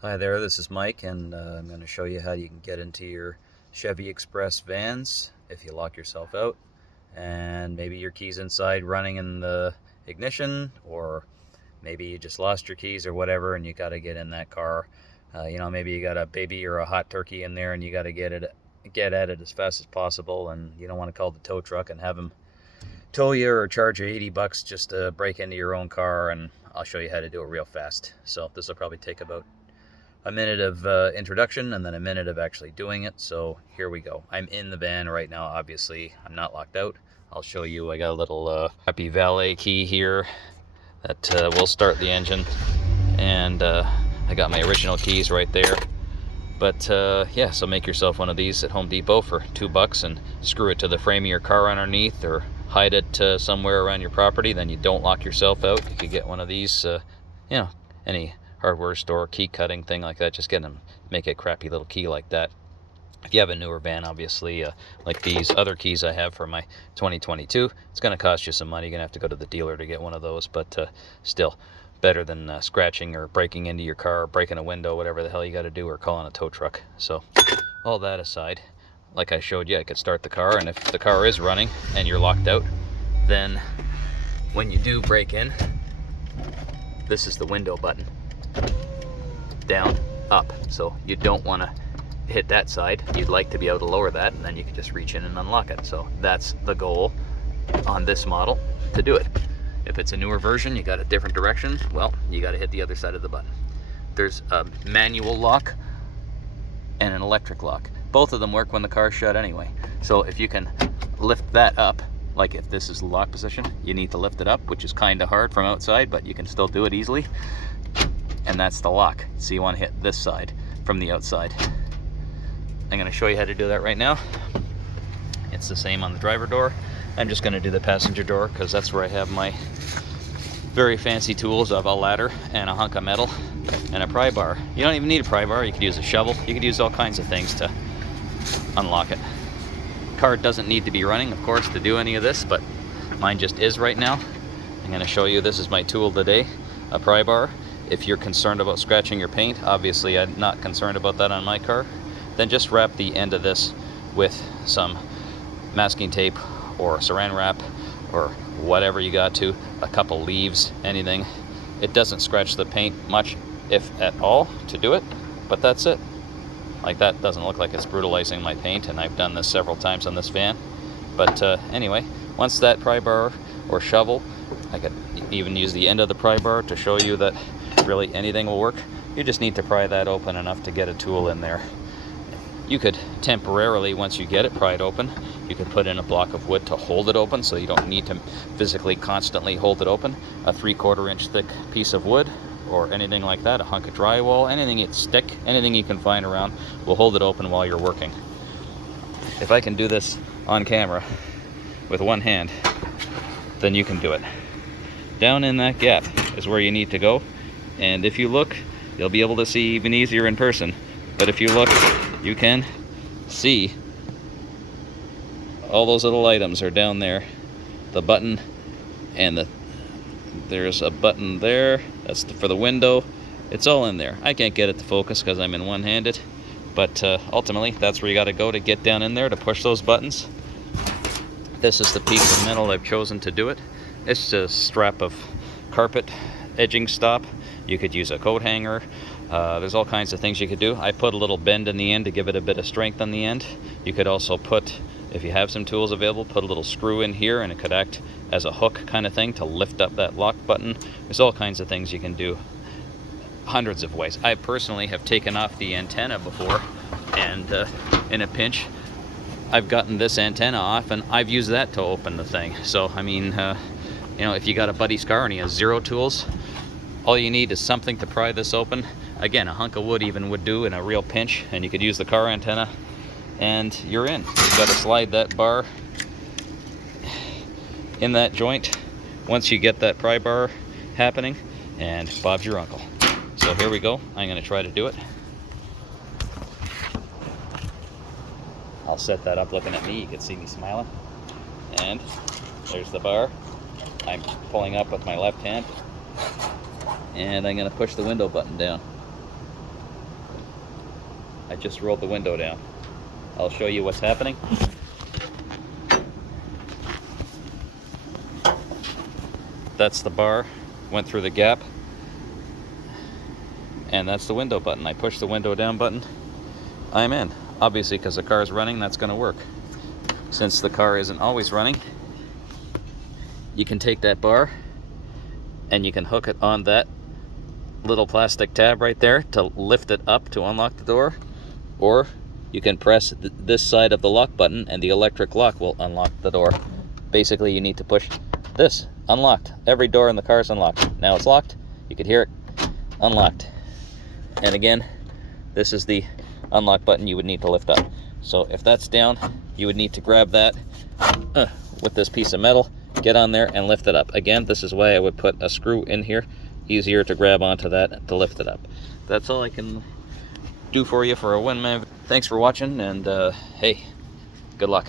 Hi there, this is Mike, and I'm going to show you how you can get into your Chevy Express vans if you lock yourself out and maybe your keys inside running in the ignition, or maybe you just lost your keys or whatever and you got to get in that car. Maybe you got a baby or a hot turkey in there and you got to get at it as fast as possible, and you don't want to call the tow truck and have them tow you or charge you $80 just to break into your own car. And I'll show you how to do it real fast. So this will probably take about a minute of introduction and then a minute of actually doing it. So here we go. I'm in the van right now. Obviously I'm not locked out. I'll show you. I got a little happy valet key here that will start the engine, and I got my original keys right there. But yeah, so make yourself one of these at Home Depot for $2 and screw it to the frame of your car underneath, or hide it somewhere around your property. Then you don't lock yourself out. You could get one of these, any hardware store key cutting thing like that. Just get them, make a crappy little key like that. If you have a newer van, obviously, like these other keys I have for my 2022, it's going to cost you some money. You're going to have to go to the dealer to get one of those, but still better than scratching or breaking into your car, breaking a window, whatever the hell you got to do, or calling a tow truck. So all that aside, like I showed you, I could start the car, and if the car is running and you're locked out, then when you do break in, this is the window button. Down, up. So you don't want to hit that side. You'd like to be able to lower that, and then you can just reach in and unlock it. So that's the goal on this model, to do it. If it's a newer version, you got a different direction, well, you got to hit the other side of the button. There's a manual lock and an electric lock. Both of them work when the car's shut anyway. So if you can lift that up, like if this is the lock position, you need to lift it up, which is kind of hard from outside, but you can still do it easily. And that's the lock. So you want to hit this side from the outside. I'm going to show you how to do that right now. It's the same on the driver door. I'm just going to do the passenger door because that's where I have my very fancy tools of a ladder and a hunk of metal and a pry bar. You don't even need a pry bar. You could use a shovel. You could use all kinds of things to unlock it. Car doesn't need to be running, of course, to do any of this, but mine just is right now. I'm going to show you, this is my tool today, a pry bar. If you're concerned about scratching your paint, obviously I'm not concerned about that on my car, then just wrap the end of this with some masking tape or saran wrap or whatever you got to, a couple leaves, anything. It doesn't scratch the paint much, if at all, to do it, but that's it. Like, that doesn't look like it's brutalizing my paint, and I've done this several times on this van. But anyway, once that pry bar or shovel, I could even use the end of the pry bar to show you that really anything will work. You just need to pry that open enough to get a tool in there. You could temporarily, once you get it pried open, you could put in a block of wood to hold it open, so you don't need to physically constantly hold it open. A 3/4 inch thick piece of wood or anything like that, a hunk of drywall, anything it's stick, anything you can find around will hold it open while you're working. If I can do this on camera with one hand, then you can do it. Down in that gap is where you need to go. And if you look, you'll be able to see even easier in person. But if you look, you can see all those little items are down there. The button, and there's a button there. That's for the window. It's all in there. I can't get it to focus because I'm in one-handed. But ultimately, that's where you got to go to get down in there to push those buttons. This is the piece of metal I've chosen to do it. It's a strap of carpet edging stop. You could use a coat hanger. There's all kinds of things you could do. I put a little bend in the end to give it a bit of strength on the end. You could also put, if you have some tools available, put a little screw in here, and it could act as a hook kind of thing to lift up that lock button. There's all kinds of things you can do. Hundreds of ways. I personally have taken off the antenna before, and in a pinch, I've gotten this antenna off, and I've used that to open the thing. So, I mean, if you got a buddy's car and he has zero tools, all you need is something to pry this open. Again, a hunk of wood even would do in a real pinch, and you could use the car antenna, and you're in. You've got to slide that bar in that joint once you get that pry bar happening, and Bob's your uncle. So here we go. I'm going to try to do it. I'll set that up looking at me. You can see me smiling. And there's the bar. I'm pulling up with my left hand, and I'm going to push the window button down. I just rolled the window down. I'll show you what's happening. That's the bar, went through the gap, and that's the window button. I push the window down button, I'm in. Obviously, because the car is running, that's going to work. Since the car isn't always running, you can take that bar and you can hook it on that little plastic tab right there to lift it up to unlock the door, or you can press this side of the lock button and the electric lock will unlock the door. Basically, you need to push this. Unlocked. Every door in the car is unlocked. Now it's locked. You can hear it. Unlocked. And again, this is the unlock button you would need to lift up. So if that's down, you would need to grab that with this piece of metal, get on there and lift it up. Again, this is why I would put a screw in here. Easier to grab onto that to lift it up. That's all I can do for you for a 1-minute. Thanks for watching, and hey, good luck.